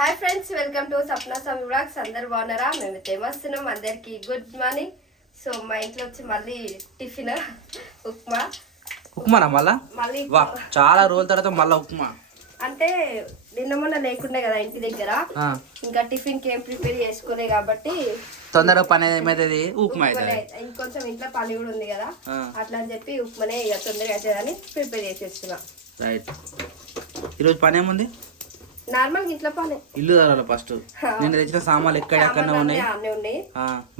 Hi friends, welcome to Sapna Swami vlogs. అందరు బాగున్నారా? మేమైతే వస్తున్నాం. అందరికి గుడ్ మార్నింగ్. సో మా ఇంట్లో వచ్చి మళ్ళీ టిఫిన్ ఉప్మానా మళ్ళీ చాలా రోజుల తర్వాత మళ్ళీ ఉప్మా అంటే నిన్న మొన్న లేకుండే కదా ఇంటి దగ్గర, ఇంకా టిఫిన్ కి ఏం ప్రిపేర్ చేసుకోలే కాబట్టి తొందరగా పని ఏమైతుంది ఉప్మా ఇంకొంచెం ఇంట్లో పని కూడా ఉంది కదా, అట్లా అని చెప్పి ఉప్మానే ఇక తొందరగా అవుతుందని ప్రిపేర్ చేసేస్తున్నా. రైట్. ఈరోజు పని ఏముంది? నార్మల్ ఇంట్లో పని. ఇల్లు తరాలి ఫస్ట్. నేను తెచ్చిన సామాన్లు ఎక్కడెక్కడ ఉన్నాయి.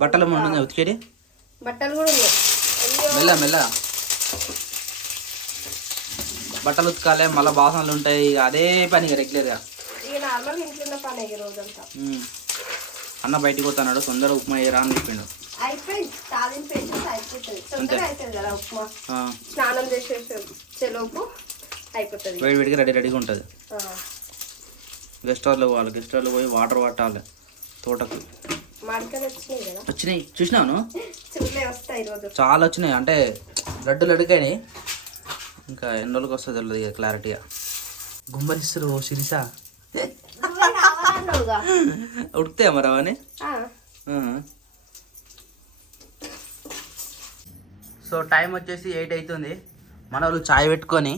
బట్టలు ఉన్నాయి, ఉతికేది బట్టలు కూడా ఉన్నాయి. మెల్ల మెల్ల బట్టలు ఉతకాలి, మళ్ళీ బాసనలు ఉంటాయి. అదే పని రెగ్యులర్గా. నార్మల్ ఇంట్లో పని రోజంతా. అన్న బయటికి పోతున్నాడు, తొందరగా ఉప్మా చేయరా అని చెప్పిండు. అయిపోయింది, తాలింపు అయిపోతుంది, తొందరగా అవుతుంది కదా ఉప్మా. స్నానం చేసేలోపు అయిపోతుంది, వేడి వేడిగా రెడీగా ఉంటుంది. గెస్ట్ హౌస్లో పోవాలి, గెస్ట్ హౌస్లో పోయి వాటర్ పట్టాలి. తోటకు వచ్చినాయి, చూసినాను. చాలా వచ్చినాయి, అంటే లడ్డులు అడిగాయి. ఇంకా ఎన్ని రోజులకి వస్తుంది తెలియదు ఇక క్లారిటీగా. గుమ్మరిస్తారు సిరిసా ఉడికితే మరి అవన్నీ. సో టైం వచ్చేసి 8 అవుతుంది. మన వాళ్ళు చాయ్ పెట్టుకొని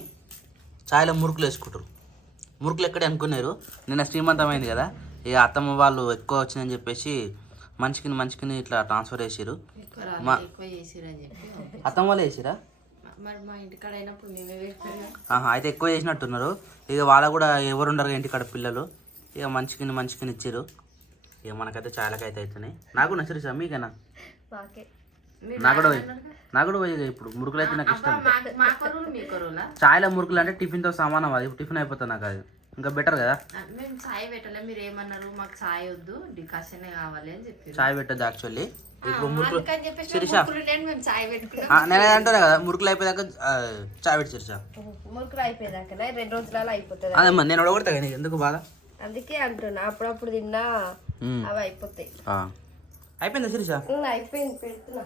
చాయ్లో మురుకులు వేసుకుంటారు. మురుకులు ఎక్కడే అనుకున్నారు. నిన్న శ్రీమంతమైంది కదా, ఇక అత్తమ్మ వాళ్ళు ఎక్కువ వచ్చిందని చెప్పేసి మంచికిని ఇట్లా ట్రాన్స్ఫర్ చేసిరు. అత్తమ్మ వాళ్ళు వేసిరా? అయితే ఎక్కువ చేసినట్టున్నారు. ఇక వాళ్ళ కూడా ఎవరు ఉండరు ఇంటికాడ పిల్లలు. ఇక మంచికిని ఇచ్చారు. ఇక మనకైతే చాలాకైతే అవుతున్నాయి. నాకు నచ్చరు సార్, మీకేనా? నాకు కూడా పోయి ఇప్పుడు మురుకులు అయితే నాకు ఇష్టం. చాయ్లో మురుకులు అంటే టిఫిన్తో సమానం. అది టిఫిన్ అయిపోతుంది నాకు, అది ఇంకా బెటర్ కదా. మేము చాయ్ పెట్టలే, మీరు ఏమన్నారు మాకు చాయ్ వద్దు డికాషన్ కావాలి అని చెప్పి. చాయ్ పెట్టదు యాక్చువల్లీ. ఇప్పుడు మురుకులు నేనే అంటాను కదా, మురుకులు అయిపోయాక చాయ్ పెట్టి సిరిసా. మురుకులు అయిపోయేదాకా 2 రోజులలో అయిపోతుంది. అదేమ్మా, నేను ఒడగొడతా కానీ ఎందుకు బాధ. అందుకే అంటున్నా, అప్పుడప్పుడు తిన్నా అవి అయిపోతాయి. అయిపోయిందా సిరిసా? అయిపోయింది, పెడుతున్నా.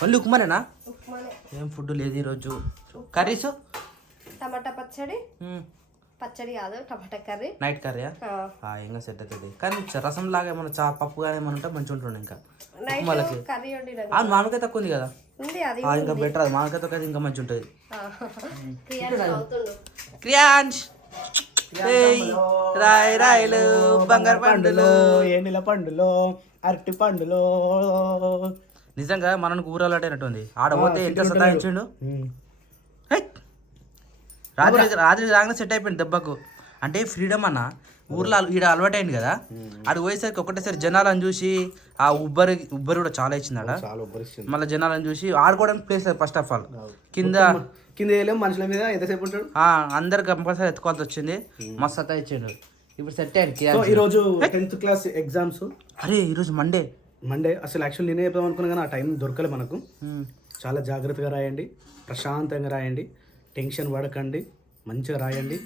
మళ్ళీ ఉప్మానేనా? ఉప్మానే. ఏం ఫుడ్ లేదు ఈరోజు. కర్రీస్ టమాటా పచ్చడి కాదు, టమాటా కర్రీ. నైట్ కర్రీ ఇంకా సెట్ అవుతుంది. కానీ రసం లాగా ఏమన్నా పప్పు కానీ ఏమైనా ఉంటే మంచిగా ఉంటుండే. ఇంకా ఉప్మాలకి మామిడికాయ తక్కువ ఉంది కదా, ఇంకా బెటర్. అది మామిడికాయ తక్కువ ఇంకా మంచిగా ఉంటుంది. క్రియాన్స్ రాయలు బంగారు పండులు, ఎండిల పండులో, అరటి పండులో. నిజంగా మనకు ఊరాలటైనట్టుంది. ఆడ పోతే ఎంత సతాయించుండు. రాత్రి రాగానే సెట్ అయిపోయింది దెబ్బకు. అంటే ఫ్రీడమ్ అన్న ఊర్లో ఈడ అలవాటైంది కదా, ఆడ పోయేసరికి ఒకటేసారి జనాలను చూసి ఆ ఉబ్బరి కూడా చాలా ఇచ్చింది ఆడ. మళ్ళీ జనాలను చూసి ఆడుకోవడానికి ప్లేస్ లేదు. ఫస్ట్ ఆఫ్ ఆల్ కింద మనుషుల మీద ఎంతసేపు ఉంటాడు, అందరు కంపల్సరీ ఎత్తుకోవాల్సి వచ్చింది. మస్తు సత్తా ఇచ్చిండు. ఇప్పుడు సెట్ అయ్యాడు. ఈరోజు 10th క్లాస్ ఎగ్జామ్స్. అరే ఈరోజు మండే. అసలు యాక్చువల్ నేనే చెప్దాం అనుకున్నా కానీ ఆ టైం దొరకలే మనకు. చాలా జాగ్రత్తగా రాయండి, ప్రశాంతంగా రాయండి, టెన్షన్ పడకండి, మంచిగా రాయండి,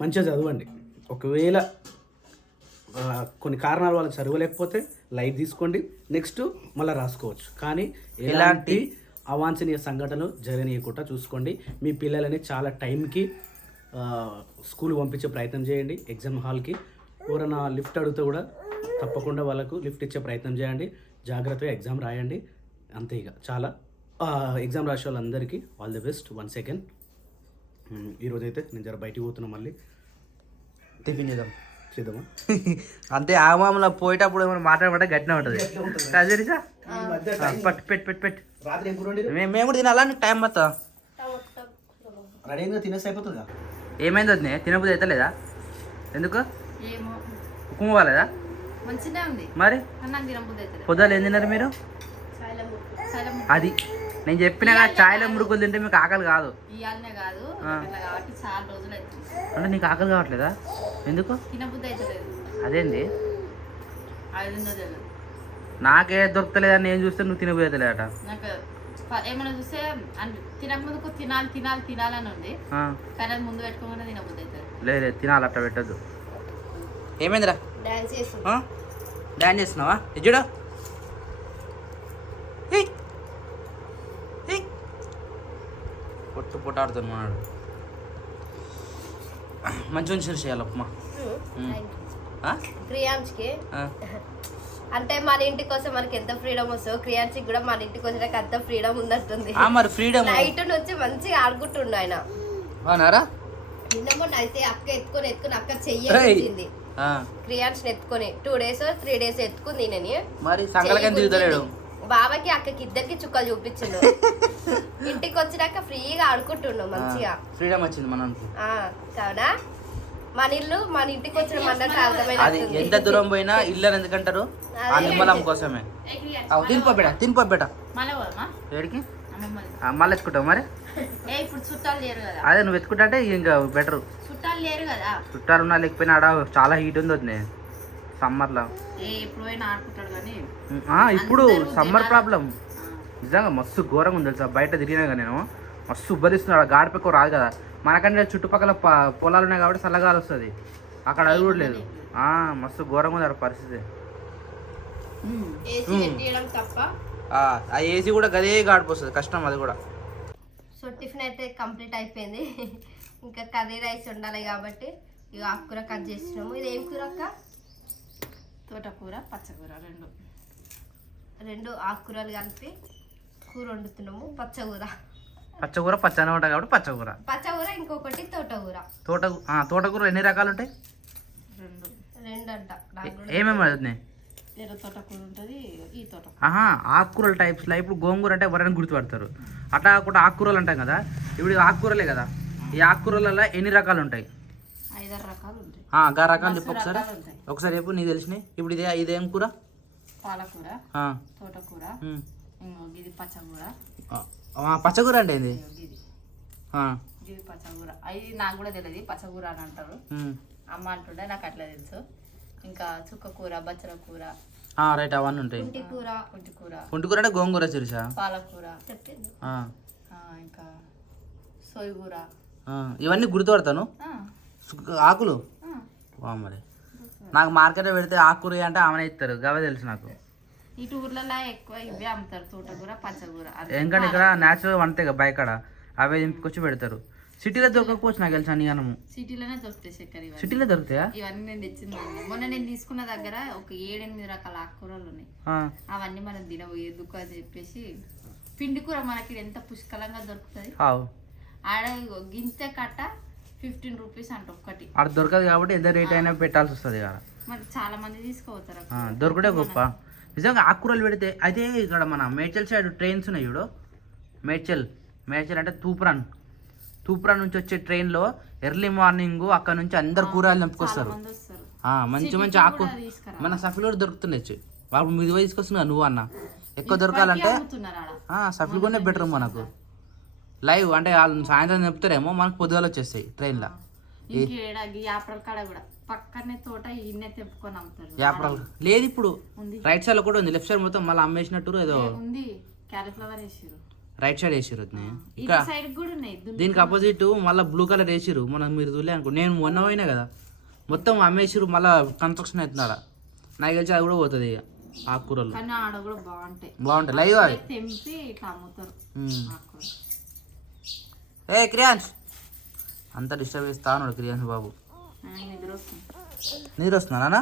మంచిగా చదవండి. ఒకవేళ కొన్ని కారణాల వల్ల చదవలేకపోతే లైట్ తీసుకోండి, నెక్స్ట్ మళ్ళీ రాసుకోవచ్చు. కానీ ఎలాంటి అవాంఛనీయ సంఘటనలు జరగనీయకుండా చూసుకోండి. మీ పిల్లలని చాలా టైంకి స్కూల్ పంపించే ప్రయత్నం చేయండి. ఎగ్జామ్ హాల్కి ఎవరైనా లిఫ్ట్ అడిగితే కూడా తప్పకుండా వాళ్ళకు లిఫ్ట్ ఇచ్చే ప్రయత్నం చేయండి. జాగ్రత్తగా ఎగ్జామ్ రాయండి. అంతే. ఇక చాలా ఎగ్జామ్ రాసే వాళ్ళందరికీ ఆల్ ది బెస్ట్. 1 సెకండ్. ఈరోజైతే నేను జర బయటికి పోతున్నా, మళ్ళీ టిఫిన్ చేద్దామా అంతే. ఆ మామూలు పోయేటప్పుడు ఏమైనా మాట్లాడమంటే గట్టినే ఉంటుంది. పెట్టు మేము కూడా తినాలా? టైం పడుతుందా? రెడీగా తినేసి అయిపోతుందా? ఏమైంది వద్దు, తినబుద్ధి అవుతలేదా? ఎందుకు? ఉప్మా బాలేదా? మరి పొద్దులు ఏం తిన్నారు మీరు? అది నేను చెప్పిన చాయ్లో మురుకులు తింటే మీకు ఆకలి కాదు. అంటే నీకు ఆకలి కావట్లేదా? ఎందుకు? అదేంది నాకే దొరకలేదని నేను చూస్తే నువ్వు తినబోయేదలేట. ఏమైనా చూస్తే తినకముందుకు తినాలని ఉంది, కానీ అది ముందు పెట్టుకోకుండా తినబుద్ధి అవుతుంది. లేదు తినాలి, అట్లా పెట్టద్దు. ఏమైందిరా? డాన్స్ చేస్తున్నావా? చూడ పొట్టు ఆడుతున్నాడు. మంచి చేయాలి ఉప్మా. క్రియాన్స్కి అంటే మన ఇంటి కోసం మనకి ఎంత ఫ్రీడమ్ వస్తుందో క్రియాన్స్కి కూడా మన ఇంటికి వచ్చినాక అంత ఫ్రీడమ్ ఉన్నట్టుంది. మరి ఫ్రీడమ్ నైట్ నుంచి మంచిగా ఆడుకుంటుండు ఆయన. అవునారా? నిన్న మొన్న అయితే అక్క ఎత్తుకొని అక్క చెయ్యింది క్రియాన్స్ ఎత్తుకొని 2 days 3 days ఎత్తుకుంది నేను. మరి సంగలకం తిరుగుతలేడు బాబాకి అక్కకి ఇద్దరికి చుక్కలు చూపించిండు. ఇంటికి వచ్చినాక ఫ్రీగా ఆడుకుంటుండు మంచిగా. ఫ్రీడమ్ వచ్చింది మనం కావునా మన ఇల్లు మన ఇంటికి వచ్చిన మన్నట్టు అర్థమైన అది ఎంత దూరం పోయినా ఇల్లు ఎందుకంటారు ఆ నిమ్మలం కోసమే. తినిపోబెట ఏడికి మళ్ళీ ఎత్తుకుంటావు మరి. ఇప్పుడు చుట్టాలు లేరు కదా. అదే నువ్వు ఎత్తుకుంటే ఇంకా బెటర్. చుట్టాలు లేరు కదా. చుట్టాలు ఉన్నా లేకపోయినా ఆడ చాలా హీట్ ఉంది వద్దు సమ్మర్లో. ఎప్పుడు పోయినా ఆడుకుంటాడు కానీ ఇప్పుడు సమ్మర్ ప్రాబ్లం నిజంగా మస్తు ఘోరంగా ఉంది తెలుసా. బయట తిరిగినా కానీ నేను మస్తు ఉబ్బరిస్తున్నాడు. గాడిపెక్కువ రాదు కదా మనకంటే చుట్టుపక్కల పొలాలు ఉన్నాయి కాబట్టి చల్లగాలి వస్తుంది. అక్కడ అది కూడా లేదు. మస్తు ఘోరంగా ఉంది అక్కడ పరిస్థితి. ఆ ఏసీ కూడా గదే గాడిపోస్తుంది కష్టం అది కూడా. సో టిఫిన్ అయితే కంప్లీట్ అయిపోయింది. ఇంకా కర్రీ రైస్ ఉండాలి కాబట్టి ఇక ఆకుకూర కట్ చేసినాము. ఇది ఏం కూర అక్క? తోటకూర పచ్చకూర రెండు ఆకుకూరలు కలిపి కూర వండుతున్నాము. పచ్చకూర పచ్చనే ఉంటాయి కాబట్టి పచ్చకూర ఇంకొకటి తోటకూర. తోటకూర ఎన్ని రకాలు ఉంటాయి? రెండు అంట. ఏమేమి అవుతున్నాయి? తోటకూర ఉంటుంది ఈ తోట. ఆకుకూరల టైప్స్లో ఇప్పుడు గోంగూర అంటే ఎవరైనా గుర్తుపడతారు. అట్లా కూడా ఆకుకూరలు అంటాం కదా. ఇప్పుడు ఆకుకూరలే కదా. ఈ ఆకుకూరలలో ఎన్ని రకాలు ఉంటాయి? 5-6 రకాలు ఉంటాయి. గా రకాలు చెప్పు ఒకసారి చెప్పు నీకు తెలిసినాయి. ఇప్పుడు ఇదేం కూర? పాలకూర, తోటకూర, ఇది పచ్చకూర. పచ్చకూర అంటే ఏంది? ఇది పచ్చకూర. అది నాకు కూడా తెలియదు పచ్చకూర అని అంటారు. అమ్మ అంటుండే నాకు అట్లా తెలుసు. ఇంకా చుక్కకూర, బచ్చల కూర, రైట్ అవన్నీ ఉంటాయి. పుంటికూర అంటే గోంగూర తెలుసా? పాలకూర, ఇంకా సోయగూర. ఇవన్నీ గుర్తుపడతాను. ఆకులు మరి నాకు మార్కెట్లో పెడితే ఆకుకూర అంటే ఆమెనే ఇస్తారు గవే తెలుసు నాకు. ఇటు ఊర్లలో ఎక్కువ ఇవే అమ్ముతారు తోటకూర పచ్చకూర. ఎందుకంటే ఇక్కడ న్యాచురల్ అంతే కదా బయకాడ అవే దింపుకొచ్చి పెడతారు. సిటీలో దొరకకపోవచ్చు నాకు తెలుసు. అన్ని అన్నము సిటీలోనే దొరుకుతాయి. చక్కెర సిటీలో దొరుకుతాయా? ఇవన్నీ నేను తెచ్చింది మొన్న. నేను తీసుకున్న దగ్గర ఒక 7-8 రకాల ఆకుకూరలు ఉన్నాయి. అవన్నీ మనం తినబోయేందుకు అని చెప్పేసి పిండి కూర మనకి ఎంత పుష్కలంగా దొరుకుతుంది. ఆడ గింత కట్ట 15 రూపీస్ అంట ఒక్కటి. ఆడ దొరకదు కాబట్టి ఎంత రేట్ అయినా పెట్టాల్సి వస్తుంది కదా. మరి చాలా మంది తీసుకోపోతారు. దొరకడే గొప్ప నిజంగా ఆకుకూరలు పెడితే. అయితే ఇక్కడ మన మేడ్చల్ సైడ్ ట్రైన్స్ ఉన్నాయి చూడు. మేడ్చల్ అంటే తూప్రాన్ నుంచి వచ్చే ట్రైన్లో ఎర్లీ మార్నింగ్ అక్కడ నుంచి అందరు కూరగాయలు నింపుకొస్తారు. మంచి ఆకు మన సఫీలు కూడా దొరుకుతుండొచ్చు. వాళ్ళు మీద పోయి తీసుకొస్తున్నారు. నువ్వు అన్న ఎక్కువ దొరకాలంటే సఫీలు కొనే బెటర్ మనకు. లైవ్ అంటే వాళ్ళు సాయంత్రం చెప్తారేమో మనకు పొద్దుగాల వచ్చేస్తాయి ట్రైన్లో. లేదు ఇప్పుడు రైట్ సైడ్ లో కూడా ఉంది. లెఫ్ట్ సైడ్ మొత్తం మళ్ళీ అమ్మేసినట్టు ఏదో రైట్ సైడ్ వేసిరు. ఇంకా దీనికి అపోజిట్ మళ్ళీ బ్లూ కలర్ వేసిరు. మనం మీరు చూడలే అనుకో. నేను మొన్న పోయినా కదా మొత్తం అమ్మేసిరు. మళ్ళీ కన్స్ట్రక్షన్ అవుతున్నారా నాకు తెలిసి అది కూడా పోతుంది. ఇక ఆకుకూరలు బాగుంటాయి లైవ్ అది. క్రియాన్స్ అంతా డిస్టర్బ్ చేస్తా ఉన్నాడు క్రియాన్స్ బాబు. నిద్ర వస్తున్నానా?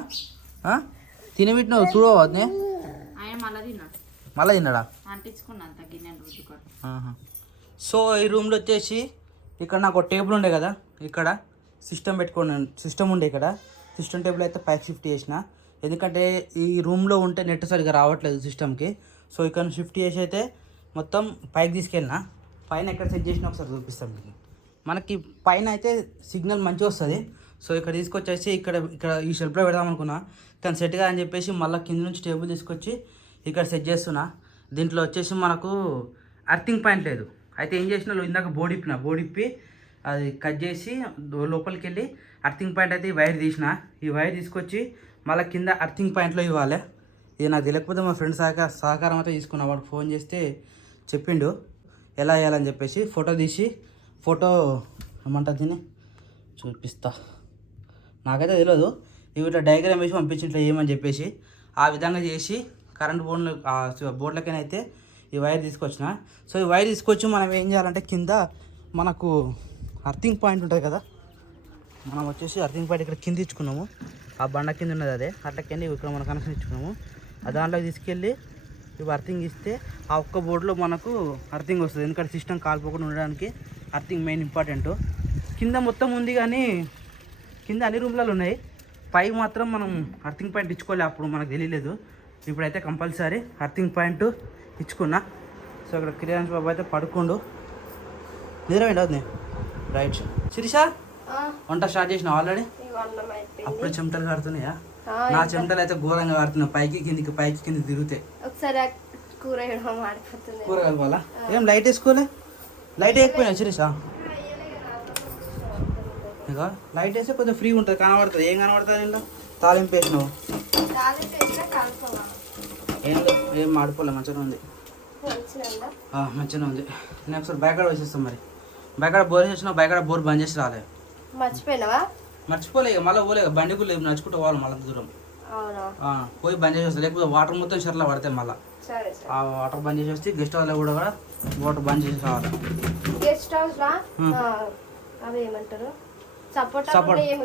తినబెట్టినావు చూడవద్దు. మళ్ళీ తిన్నాడా? సో ఈ రూమ్లో వచ్చేసి ఇక్కడ నాకు ఒక టేబుల్ ఉండే కదా. ఇక్కడ సిస్టమ్ ఉండే. ఇక్కడ సిస్టమ్ టేబుల్ అయితే పైకి షిఫ్ట్ చేసిన. ఎందుకంటే ఈ రూమ్లో ఉంటే నెట్ సరిగ్గా రావట్లేదు సిస్టమ్కి. సో ఇక్కడ షిఫ్ట్ చేసి అయితే మొత్తం పైకి తీసుకెళ్ళిన. పైన ఎక్కడ సెట్ చేసినా ఒకసారి చూపిస్తాం మీకు. మనకి పైన అయితే సిగ్నల్ మంచిగా వస్తుంది. సో ఇక్కడ తీసుకొచ్చేసి ఇక్కడ ఈ షెల్ఫ్లో పెడదాం అనుకున్నా కానీ సెట్గా అని చెప్పేసి మళ్ళీ కింద నుంచి టేబుల్ తీసుకొచ్చి ఇక్కడ సెట్ చేస్తున్నా. దీంట్లో వచ్చేసి మనకు అర్థింగ్ పాయింట్ లేదు. అయితే ఏం చేసినా ఇందాక బోర్డు ఇప్పి అది కట్ చేసి లోపలికి వెళ్ళి అర్థింగ్ పాయింట్ అయితే ఈ వైర్ తీసిన. ఈ వైర్ తీసుకొచ్చి మళ్ళీ కింద అర్థింగ్ పాయింట్లో ఇవ్వాలి. ఇది నాకు తెలియకపోతే మా ఫ్రెండ్ సహకారం అయితే తీసుకున్నా. వాడికి ఫోన్ చేస్తే చెప్పిండు ఎలా వేయాలని చెప్పేసి. ఫోటో ఏమంటుంది దీన్ని చూపిస్తా. నాకైతే తెలియదు. ఇట్లా డయాగ్రామ్ వేసి పంపించి ఇట్లా ఏమని చెప్పేసి ఆ విధంగా చేసి కరెంట్ బోర్డులకైనా అయితే ఈ వైర్ తీసుకొచ్చిన. సో ఈ వైర్ తీసుకొచ్చి మనం ఏం చేయాలంటే కింద మనకు అర్థింగ్ పాయింట్ ఉంటుంది కదా. మనం వచ్చేసి అర్థింగ్ పాయింట్ ఇక్కడ కింద ఇచ్చుకున్నాము. ఆ బండ కింద ఉన్నది అదే అట్లా కింద ఇక్కడ మనం కనెక్షన్ ఇచ్చుకున్నాము ఆ దాంట్లోకి తీసుకెళ్ళి ఇవి అర్థింగ్ ఇస్తే ఆ ఒక్క బోర్డులో మనకు అర్థింగ్ వస్తుంది. ఎందుకంటే సిస్టమ్ కాలిపోకుండా ఉండడానికి అర్థింగ్ మెయిన్ ఇంపార్టెంట్. కింద మొత్తం ఉంది కానీ కింద అన్ని రూమ్లలో ఉన్నాయి, పై మాత్రం మనం అర్థింగ్ పాయింట్ ఇచ్చుకోలే, అప్పుడు మనకు తెలియలేదు. ఇప్పుడైతే కంపల్సరీ అర్థింగ్ పాయింట్ ఇచ్చుకున్నా. సో ఇక్కడ కిరాణ్ బాబు అయితే పడుకోండు, నిద్రపోయింది అవుతుంది. రైట్ శిరీష, వంట స్టార్ట్ చేసిన ఆల్రెడీ? అప్పుడు చెమటలు కాడుతున్నాయా? నా చెమటలు అయితే ఘోరంగా కాడుతున్నాయి, పైకి కిందికి పైకి కిందికి తిరుగుతాయి. ఒకసారి కూర మాడిపోతుంది. కూర కలపాలా? ఏం లైట్ వేసుకోలే? లైట్ వేయకపోయినా శిరీష? ఇక లైట్ వేస్తే కొంచెం ఫ్రీ ఉంటుంది, కనబడుతుంది. ఏం కనబడుతుంది ఇంట్లో? తాలింపు వేసినావు? ఏం మాడిపోలే, మంచిగా ఉంది. మంచిగా ఉంది. నేను ఒకసారి బయకాడ వేసేస్తాం. మరి బయకాడ బోర్ వేసేసినావు, బయకాడ బోర్ బంద్ చేసి రాలే. మర్చిపోయినావా? మర్చిపోలే, మళ్ళీ పోలే, బండి కూడా లేదు, నడుచుకుంటూ పోవాలి మళ్ళీ దూరం. పోయి బంద్ చేసి వస్తాం, లేకపోతే వాటర్ మొత్తం చెర్లో పడతాయి. మళ్ళీ ఆ వాటర్ బంద్ చేసి వస్తే గెస్ట్ హౌస్లో కూడా వాటర్ బంద్ చేసి రావాలి. గెస్ట్ హౌస్ లా అవి ఏమంటారు, సపోర్ట్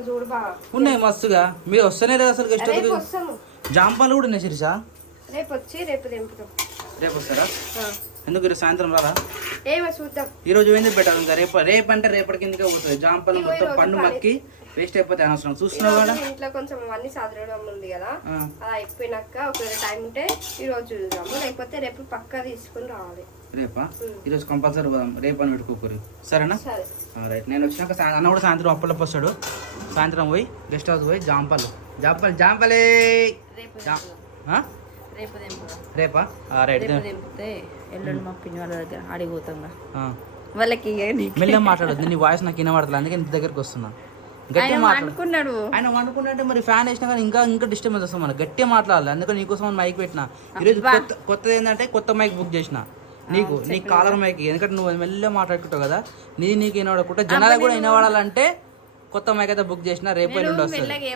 చూడు బాగా ఉన్నాయి మస్తుగా. మీరు వస్తేనే లేదు అసలు గెస్ట్ హౌస్. జాంపాలు కూడా ఉన్నాయి శిరీష. రేపు వచ్చి రేపు దింపుతాం. రేపు వస్తారా? ఎందుకు ఈరోజు సాయంత్రం రారా? ఏమో చూద్దాం. ఈ రోజు ఎందుకు పెట్టాలి? ఇంకా రేపు అంటే రేపటి కిందకే పోతుంది. జాంపాలు మొత్తం పండు మక్కి వేస్ట్ అయిపోతే అనవసరం. చూస్తున్నావు కదా ఇంట్లో కొంచెం అన్ని సదరడం ఉంది కదా, అది అయిపోయినాక ఒకవేళ టైం ఉంటే ఈ రోజు చూద్దాము, లేకపోతే రేపు పక్కా తీసుకుని రావాలి. రేపా? ఈరోజు కంపల్సరీ పోదాం, రేపు అని పెట్టుకోకూరు. సరేనా? రైట్. నేను వచ్చినాక అన్న కూడా సాయంత్రం అప్పలపు వస్తాడు. సాయంత్రం పోయి గెస్ట్ హౌస్ పోయి జాంపలే రేపా? రైట్. ఎల్లుండి మా పిన్ని వాళ్ళ దగ్గర అడిగిపోతాం వాళ్ళకి. మెల్లగా మాట్లాడొద్దు, నీ వాయిస్ నాకు వినబడతలేదు, అందుకే ఇంటి దగ్గరికి వస్తున్నా. గట్టిగా మాట్లాడుకున్నాడు ఆయన. వండుకుంటే మరి ఫ్యాన్ వేసినా కానీ ఇంకా డిస్టర్బెన్స్ వస్తాం. మనం గట్టిగా మాట్లాడాలి, అందుకని నీకోసం మైక్ పెట్టినా. ఈరోజు కొత్తది ఏంటంటే కొత్త మైక్ బుక్ చేసిన నీకు, నీ కాలర్ మైక్. ఎందుకంటే నువ్వు మెల్లగా మాట్లాడుకుంటావు కదా, నీకు వినబడకుండా జనాలకు కూడా వినబడాలంటే కొత్త మైక్ అయితే బుక్ చేసిన. రేపు ఎల్లుండి వస్తుంది.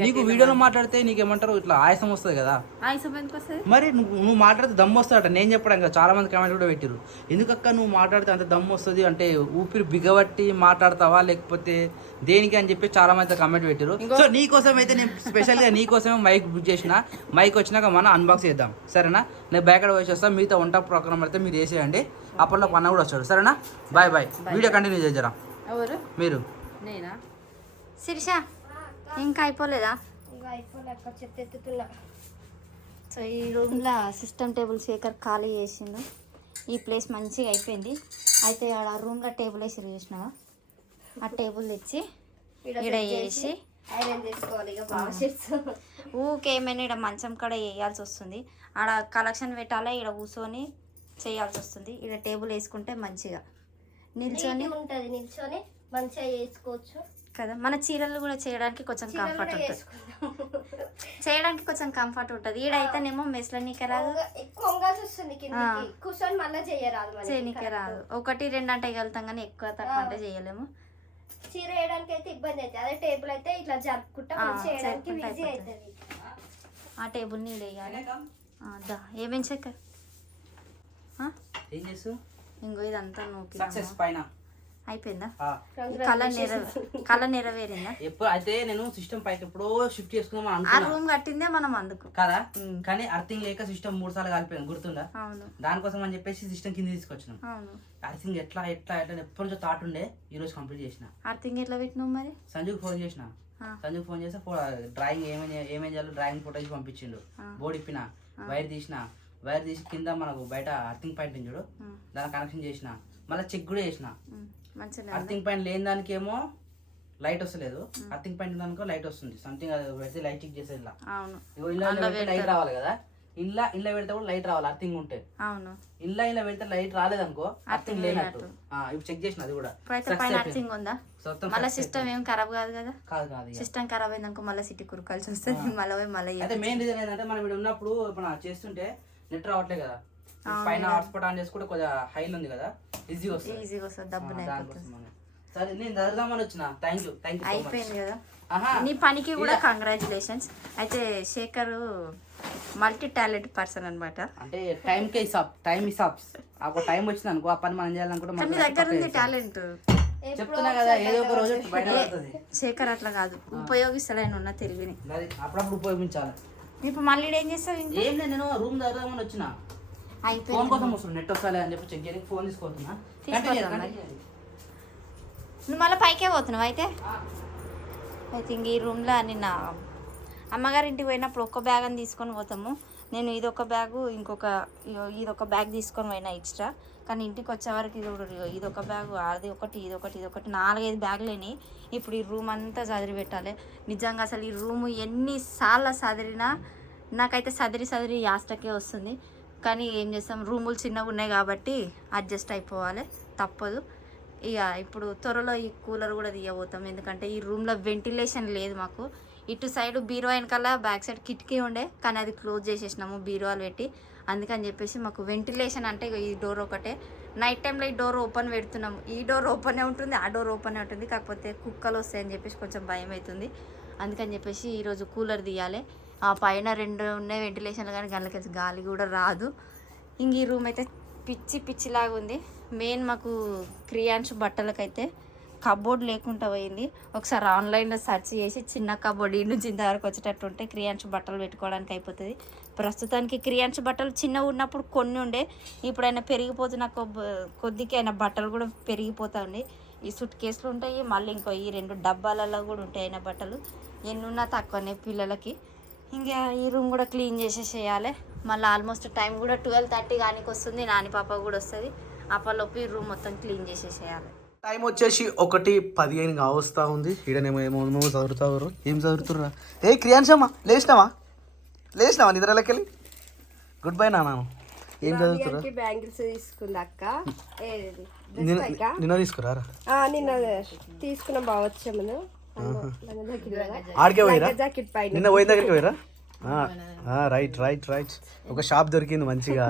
నీకు వీడియోలో మాట్లాడితే నీకేమంటారు, ఇట్లా ఆయాసం వస్తుంది కదా. మరి నువ్వు మాట్లాడితే దమ్ము వస్తాడట. నేను చెప్పడం కదా, చాలా మంది కామెంట్ కూడా పెట్టారు, ఎందుకక్క నువ్వు మాట్లాడితే అంత దమ్ము వస్తుంది అంటే ఊపిరి బిగబట్టి మాట్లాడతావా లేకపోతే దేనికి అని చెప్పి చాలా మంది కామెంట్ పెట్టారు. సో నీకోసం అయితే నేను స్పెషల్గా నీకోసమే మైక్ బుక్ చేసిన. మైక్ వచ్చినాక మనం అన్బాక్స్ చేద్దాం, సరేనా? నేను బ్యాక్ వేసి వస్తాను, మీతో వంట ప్రోగ్రామ్ అయితే మీరు వేసేయండి. అప్పట్లో పన్న కూడా వస్తాడు, సరేనా? బాయ్. వీడియో కంటిన్యూ చేద్దాం. మీరు నేనా శిరీష? ఇంకా అయిపోలేదా? చెత్త ఎత్తుతున్నా. సో ఈ రూమ్లో సిస్టమ్ టేబుల్ శేఖర్ ఖాళీ చేసిండు. ఈ ప్లేస్ మంచిగా అయిపోయింది. అయితే ఆడ ఆ రూమ్లో టేబుల్ వేసి చేసినావా? ఆ టేబుల్ తెచ్చి ఇక్కడ వేసి ఐరన్ చేసుకోవాలి. ఊకేమైనా ఇక్కడ మంచం కాడ వేయాల్సి వస్తుంది. ఆడ కలెక్షన్ పెట్టాలా, ఇక్కడ కూర్చొని చేయాల్సి వస్తుంది. ఇక్కడ టేబుల్ వేసుకుంటే మంచిగా నిల్చొని ఉంటుంది, నిల్చొని మంచిగా చేసుకోవచ్చు కదా. మన చీరలు కూడా చేయడానికి కొంచెం కంఫర్ట్ ఉంటుంది, చేయడానికి కొంచెం కంఫర్ట్ ఉంటుంది. ఈడైతేనేమో మెస్లనీకే రాదు, కూర్చొని మళ్ళీ చేయనీకే రాదు. 1-2 అంటే వెళ్తాం కానీ ఎక్కువ తక్కువ అంటే చేయలేము. చీర వేయడానికి అయితే ఇబ్బంది అవుతుంది. అదే టేబుల్ అయితే ఇట్లా జరుపుకుంటా చేయడానికి ఈజీ అవుతుంది. ఆ టేబుల్ని ఈడ వేయాలి. ఏమేం చెక్క ఇంకో ఇదంతా నూకి అయిపోయిందా? కళ నెరవేరిందా? ఎప్పుడు అయితే నేను సిస్టమ్ పైకి ఎప్పుడో షిఫ్ట్ చేసుకుందాం ఆ రూమ్ కట్టిందే మనం అందుకు కదా, కానీ అర్థింగ్ లేక సిస్టమ్ 3 సార్లు కలిపోయింది, గుర్తుందా? దానికోసం అని చెప్పేసి సిస్టమ్ కింద తీసుకొచ్చినాం. అర్థింగ్ ఎట్లా ఎప్పటి నుంచో థాట్ ఉండే, ఈ రోజు కంప్లీట్ చేసిన. అర్థింగ్ ఎట్లా పెట్టినావు మరి? సంజుకి ఫోన్ చేసిన, సంజుకి ఫోన్ చేస్తే డ్రాయింగ్ ఏమేం చేయాలో డ్రాయింగ్ ఫోటోస్ పంపించిండు. బోర్డు ఇప్పిన, వైర్ తీసి కింద మనకు బయట అర్థింగ్ పాయింట్ చూడు, దాని కనెక్షన్ చేసిన, మళ్ళీ చెక్ కూడా చేసిన. అర్థింగ్ పాయింట్ లేని దానికి ఏమో లైట్ వస్తలేదు, అర్థింగ్ పాయింట్ దానికో లైట్ వస్తుంది. సంథింగ్ పెడితే లైట్ చెక్ చేసేది లైట్ రావాలి కదా. ఇల్లా పెడితే కూడా లైట్ రావాలి అర్థింగ్ ఉంటే. ఇల్లా పెడితే లైట్ రాలేదనుకో అర్థింగ్ లేనట్టు. ఇప్పుడు చెక్ చేసిన, అది కూడా సిస్టమ్ ఏం ఖరాబ్ కాదు కదా. కాదు, సిస్టమ్ ఖరాబ్ అయిందనుకో మళ్ళీ సిటీ కురుకాల్సి వస్తుంది. మళ్ళీ అయితే మెయిన్ రీజన్ ఏంటంటే మనం ఇక్కడ ఉన్నప్పుడు మనం చేస్తుంటే నెట్ రావట్లేదు కదా. పైన హాట్స్పాట్ ఆన్ చేసుకుంటే కొంచెం హైల్ ఉంది కదా, ఈజీగా వస్తుంది డబ్బులు. సరే నేను చదువుదామని వచ్చిన. థ్యాంక్ యూ అయిపోయింది కదా నీ పనికి కూడా కంగ్రాచులేషన్స్. అయితే శేఖర్ మల్టీ టాలెంట్ పర్సన్ అనమాట. అంటే టైం ఇసాప్స్ ఒక టైం వచ్చింది అనుకో, ఆ పని మనం చేయాలనుకుంటే దగ్గర ఉంది టాలెంట్. చెప్తున్నా కదా ఏదో ఒక రోజు బయట పడుతుంది. శేఖర్ అట్లా కాదు, ఉపయోగిస్తాడు ఆయన ఉన్న తెలివిని. అది అప్పుడప్పుడు ఉపయోగించాలి. ఇప్పుడు మళ్ళీ ఏం చేస్తావు? ఇంకా ఏం లేదు, నేను రూమ్ దగ్గర వచ్చిన ఫోన్ అయిపోయింది. కోసం వస్తున్నాను, నెట్ వస్తాలే అని చెప్పి చెక్ చేయడానికి ఫోన్ తీసుకొస్తున్నా. నువ్వు మళ్ళీ పైకే పోతున్నావు అయితే. ఐ థింక్ ఈ రూమ్లో నిన్న అమ్మగారి ఇంటికి పోయినప్పుడు ఒక్క బ్యాగ్ అని తీసుకొని పోతాము. నేను ఇదొక బ్యాగు, ఇదొక బ్యాగ్ తీసుకొని పోయినా ఎక్స్ట్రా. కానీ ఇంటికి వచ్చేవరకు ఇదొక బ్యాగు, అది ఒకటి, ఇదొకటి, 4-5 బ్యాగులేని. ఇప్పుడు ఈ రూమ్ అంతా చదిరి పెట్టాలి. నిజంగా అసలు ఈ రూము ఎన్నిసార్లు చదిరినా నాకైతే సదిరి యాస్టకే వస్తుంది. కానీ ఏం చేస్తాం, రూములు చిన్నగా ఉన్నాయి కాబట్టి అడ్జస్ట్ అయిపోవాలి, తప్పదు. ఇక ఇప్పుడు త్వరలో ఈ కూలర్ కూడా తీయబోతాం. ఎందుకంటే ఈ రూమ్లో వెంటిలేషన్ లేదు మాకు. ఇటు సైడ్ బీరో వెనకాల బ్యాక్ సైడ్ కిటికీ ఉండే, కానీ అది క్లోజ్ చేసేసినాము బీరోలు పెట్టి. అందుకని చెప్పేసి మాకు వెంటిలేషన్ అంటే ఈ డోర్ ఒకటే. నైట్ టైంలో ఈ డోర్ ఓపెన్ పెడుతున్నాము. ఈ డోర్ ఓపెనే ఉంటుంది, ఆ డోర్ ఓపెనే ఉంటుంది. కాకపోతే కుక్కలు వస్తాయని చెప్పేసి కొంచెం భయం అవుతుంది. అందుకని చెప్పేసి ఈరోజు కూలర్ తీయాలి. ఆ పైన 2 ఉన్నాయి వెంటిలేషన్లు, కానీ గంటలకి గాలి కూడా రాదు. ఇంక ఈ రూమ్ అయితే పిచ్చిలాగా ఉంది. మెయిన్ మాకు క్రియాన్స్ బట్టలకైతే కబోర్డ్ లేకుండా పోయింది. ఒకసారి ఆన్లైన్లో సెర్చ్ చేసి చిన్న కబోర్డ్ ఈ నుంచి ఇంతవరకు వచ్చేటట్టు ఉంటే క్రియాన్స్ బట్టలు పెట్టుకోవడానికి అయిపోతుంది. ప్రస్తుతానికి క్రియాన్స్ బట్టలు చిన్నగా ఉన్నప్పుడు కొన్ని ఉండే, ఇప్పుడు ఆయన పెరిగిపోతున్న కొద్దికి ఆయన బట్టలు కూడా పెరిగిపోతూ ఉన్నాయి. ఈ సూట్ కేసులు ఉంటాయి, మళ్ళీ ఇంకో ఈ 2 డబ్బాలలో కూడా ఉంటాయి ఆయన బట్టలు. ఎన్నున్నా తక్కువనే పిల్లలకి. ఇంకా ఈ రూమ్ కూడా క్లీన్ చేసేసేయాలి. మళ్ళీ ఆల్మోస్ట్ టైం కూడా 12:30 కానీ వస్తుంది. నాని పాప కూడా వస్తుంది. అప్పలోపు ఈ రూమ్ మొత్తం క్లీన్ చేసేసేయాలి. టైం వచ్చేసి 1:15 కావస్తా ఉంది. ఈడనేమో ఏమో చదువుతారు. ఏం చదువుతుర్రా? ఏ క్రియాన్షమ్మా లేచినావా నిద్రలకెళ్ళి? గుడ్ బై నాన్న. ఏం చదువుతురా? బ్యాంగిల్స్ తీసుకుంది అక్క. నిన్న తీసుకురారా? నిన్న తీసుకున్నాం బాగా వచ్చాము. ఆడికే పోయిరా? జాకెట్ పైన నిన్న పోయిన దగ్గరికి పోయిరా? రైట్. ఒక షాప్ దొరికింది మంచిగా,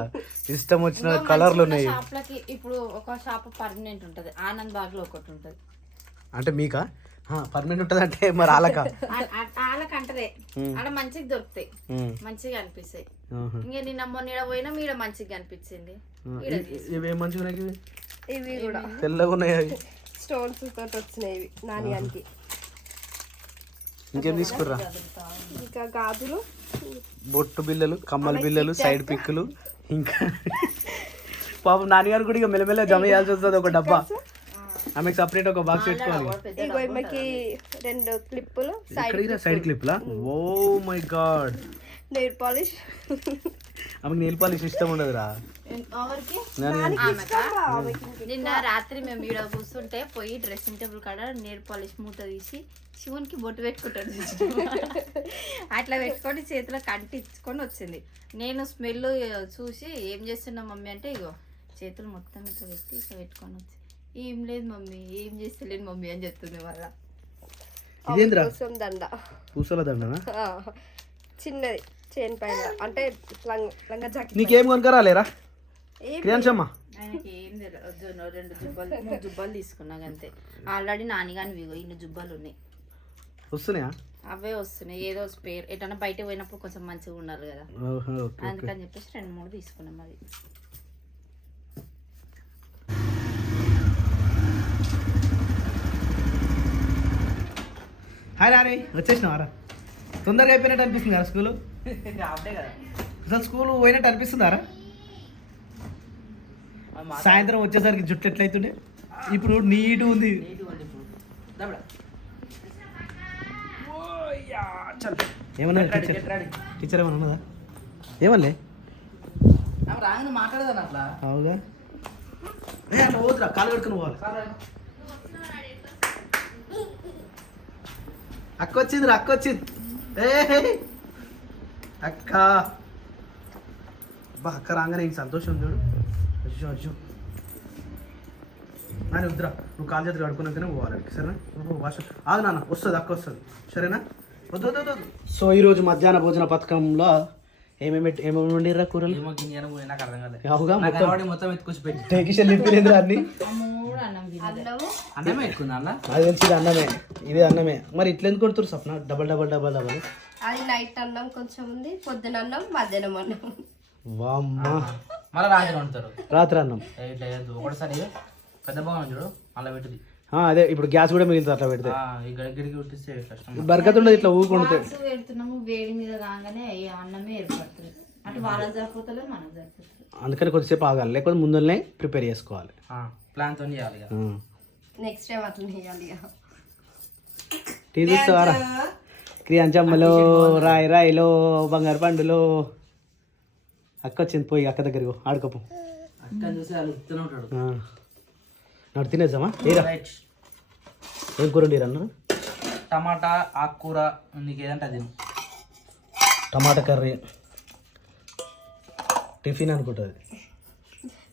ఇష్టం వచ్చిన కలర్లు ఉన్నాయి. షాప్లకి ఇప్పుడు ఒక షాప్ పర్మనెంట్ ఉంటుంది, ఆనంద్ బాగ్ లో ఒకటి ఉంటుంది. అంటే మీకా పర్మనెంట్ ఉంటుంది? అంటే మరి వాళ్ళకంటదే ఆడ మంచిగా దొరుకుతాయి, మంచిగా అనిపిస్తాయి. ఇంకా నిన్న మొన్న పోయినా మీడ మంచిగా అనిపించింది. ఇవి మంచిగా ఉన్నాయి, ఇవి కూడా తెల్లగా ఉన్నాయి. అవి స్టోన్స్ తోటి వచ్చినాయి ఇవి నాని అంకి. ఇంకేం తీసుకుర్రా? ఇంకా గాజులు, బొట్టు బిల్లలు, కమ్మల బిల్లలు, సైడ్ పిక్కులు. ఇంకా పాపం నాన్నగారు కూడా ఇక మెల్లమెల్ల జమ చేయాల్సి వస్తుంది. ఒక డబ్బా ఆమెకు సపరేట్ ఒక బాక్స్ పెట్టుకోవాలి. ఇగో ఈమెకి 2 క్లిప్పులు, సైడ్ క్లిప్లా. Oh my god. Nail polish. ఆమెకు నెయిల్ పాలిష్ ఇష్టం ఉండదురా. నిన్న రాత్రి మేము ఈడ కూర్చుంటే పోయి డ్రెస్సింగ్ టేబుల్ కాడ నెయిల్ పాలిష్ మూత తీసి శివునికి బొట్టు పెట్టుకుంటాడు. అట్లా పెట్టుకొని చేతిలో కంటించుకొని వచ్చింది. నేను స్మెల్ చూసి ఏం చేస్తున్నా మమ్మీ అంటే, ఇగో చేతులు మొత్తం ఇట్లా పెట్టి ఇట్లా పెట్టుకొని వచ్చి, ఏం లేదు మమ్మీ, ఏం చేస్తలేదు మమ్మీ అని చెప్తుంది. మళ్ళా దండ, పూసల దండనా? చిన్నది చైన్ పైన, అంటే లంగా జాకెట్. నీకేం కొనుక్కరాలేరా క్రియాన్షమ్మా? ఆయనకి ఏం తెలియదు. 2 జుబ్బాలు తీసుకున్నా అంతే. ఆల్రెడీ నానిగాని విగో ఇన్ని జుబ్బాలు ఉన్నాయి. వస్తున్నాయా? అవే వస్తున్నాయి. ఏదో స్పేర్ ఎటన్నా బయట పోయినప్పుడు కొంచెం మంచిగా ఉండాలి కదా, అందుకని చెప్పేసి 2-3 తీసుకున్నాం. అది హాయ్ నాని, వచ్చేసినావారా? తొందరగా అయిపోయినట్టు అనిపిస్తుంది కదా స్కూలు? అసలు స్కూల్ పోయినట్టు అనిపిస్తుందారా? సాయంత్రం వచ్చేసరికి జుట్టు ఎట్లయితుండే? ఇప్పుడు నీట్ ఉంది. ఏమన్నా టీచర్ ఏమన్నా ఉన్నదా? ఏమల్లే మాట్లాడదాను అట్లా. అవుగా, అట్లా పోతురా, కాలు కడుకుని పోవాలి. అక్క వచ్చిందిరా, అక్క వచ్చింది. అక్క బా, అక్క రాగానే ఇంక సంతోషం చూడు. అయ్యో నాని వద్దురా, నువ్వు కాలు చేతులు కడుకున్నాకనే పోవాలి. సరేనా? వాష్ ఆగు నాన్న, వస్తుంది అక్క వస్తుంది. సరేనా? వద్దు. సో ఈరోజు మధ్యాహ్న భోజన పథకంలో ఏమేమి వండిర్రా కూరలు? నాకు అర్థం కాలేదు. అవుగా, మొత్తం ఎత్తుకొచ్చి పెట్టి టేకిషన్ నింపిలేదురా అన్ని. అన్నమే ఎక్కుంది అన్న. అది తెలిసి అన్నమే, ఇది అన్నమే. మరి ఇట్లా ఎందుకు కొడుతురు సప్న? డబల్. అది నైట్ అన్నం కొంచెం ఉంది, పొద్దున అన్నం, మధ్యాహ్నం అన్నం. వామ్మా, మళ్ళీ రాత్రి వండుతారు. రాత్రి అన్నం ఒకటిసారి పెద్ద భవనం చూడు, మళ్ళీ పెట్టుది. అదే ఇప్పుడు గ్యాస్ కూడా మిగులుతుంది అట్లా పెడితే. గడిగడికి ఉట్టిస్తే కష్టం. బరకత్ ఉండదు ఇట్లా ఊకుంటే. బాక్స్ పెడుతున్నాము వేడి మీద కాగానే ఈ అన్నమే ఏర్పడుతుంది. అటు వాళ్ళకి సరిపోతలే మనకు సరిపోతుంది. అందుకని కొద్దిసేపు ఆగాలి, లేకపోతే ముందునే ప్రిపేర్ చేసుకోవాలి. ప్లాన్తో చేయాలి ఇక. నెక్స్ట్ టైం అట్లా చేయాలి ఇక. టీ చూస్తావారా? క్రియాంచమ్మలో రాయిలో బంగారు పండులో అక్క వచ్చింది, పోయి అక్క దగ్గరికి ఆడుకోపు. అక్కని చూసి వాళ్ళు ఉత్తనే ఉంటాడు. నాడు తినేద్దామా? ఏరా ఏం కూర వండిరు అన్న? టమాటా ఆకుకూర నీకు ఏదంటే అది. టమాటా కర్రీ టిఫిన్ అనుకుంటుంది.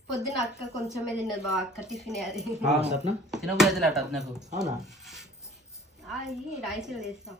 పొద్దున అక్క కొంచెమే తిన్నది బాగా, అక్క టిఫిన్ అది. సప్న తినబోయేది లేట నాకు. అవునా? రైస్లో చేస్తాం.